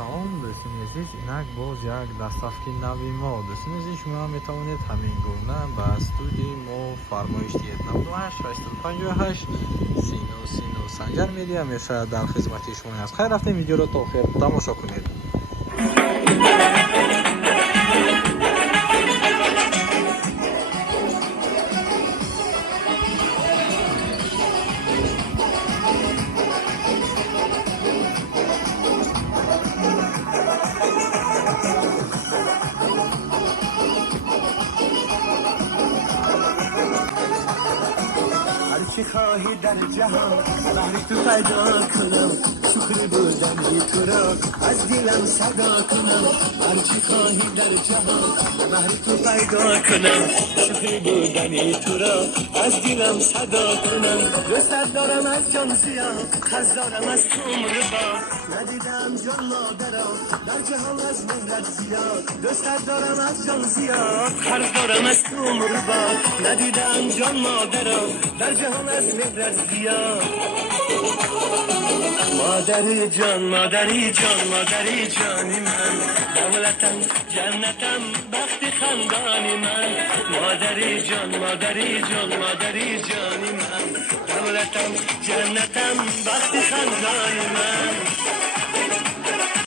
салом дӯстони азиз, инак боз як дастафки нави мо. Дӯстони азиз, шумо метавонед ҳамин гуна ба студии мо фармоиш диҳед. 98 89 санҷар медиа мешавад дар хизмати шумо аст. хайр рафтем, видеоро то охир тамошо кунед. چی خواهی در جهان بهری تو پیدا کنم شکر بودنی تو را از دلم صدا کنم هر چی خواهی در جهان بهری تو پیدا کنم شکر بودنی تو را از دلم صدا کنم دوست دارم از جان زیاد خز دارم از تو مربا ندیدم جان مادرا در جهان از مهرت زیاد دوست دارم از جان زیاد خز دارم از تو مربا ندیدم جان مادرا در جهان از مهرت زیاد مادری جان مادری جان مادری جانی من دولتم جنتم بخت خندانی من مادری جان مادری جان مادری جانی من دولتم جنتم بخت خندانی من